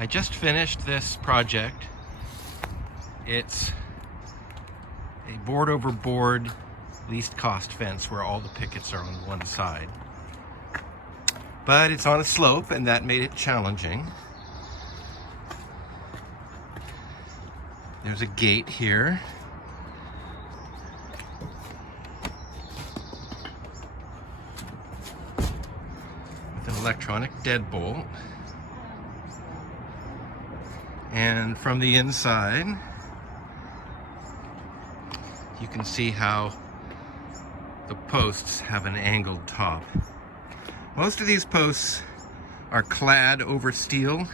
I just finished this project. It's a board over board least cost fence where all the pickets are on one side. But it's on a slope and that made it challenging. There's a gate here. With an electronic deadbolt. And from the inside, you can see how the posts have an angled top. Most of these posts are clad over steel.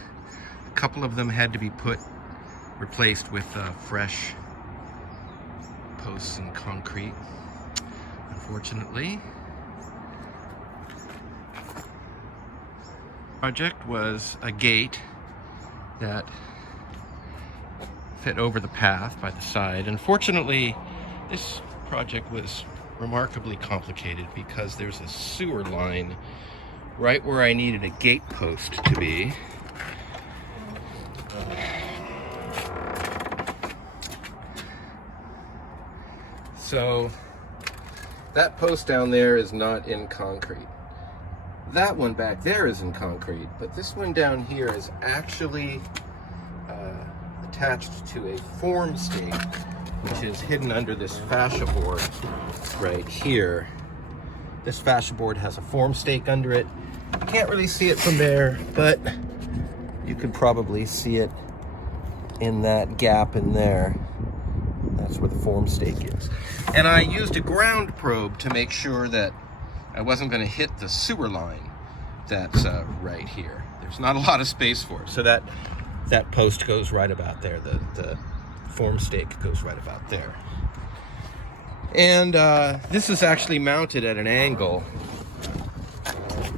A couple of them had to be replaced with fresh posts and concrete, unfortunately. Project was a gate that fit over the path by the side. Unfortunately, this project was remarkably complicated because there's a sewer line right where I needed a gate post to be. So that post down there is not in concrete. That one back there is in concrete, but this one down here is actually attached to a form stake, which is hidden under this fascia board right here. This fascia board has a form stake under it. You can't really see it from there, but you could probably see it in that gap in there. That's where the form stake is. And I used a ground probe to make sure that I wasn't going to hit the sewer line that's right here. There's not a lot of space for it. So that post goes right about there. The form stake goes right about there. And this is actually mounted at an angle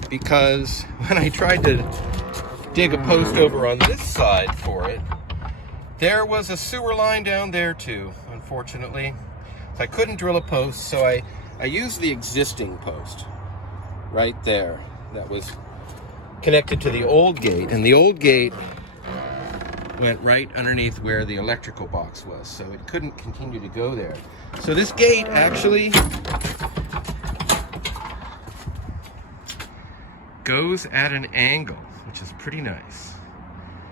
because when I tried to dig a post over on this side for it, there was a sewer line down there too, unfortunately. So I couldn't drill a post, so I used the existing post right there that was connected to the old gate, and the old gate went right underneath where the electrical box was, so it couldn't continue to go there. So this gate actually goes at an angle, which is pretty nice.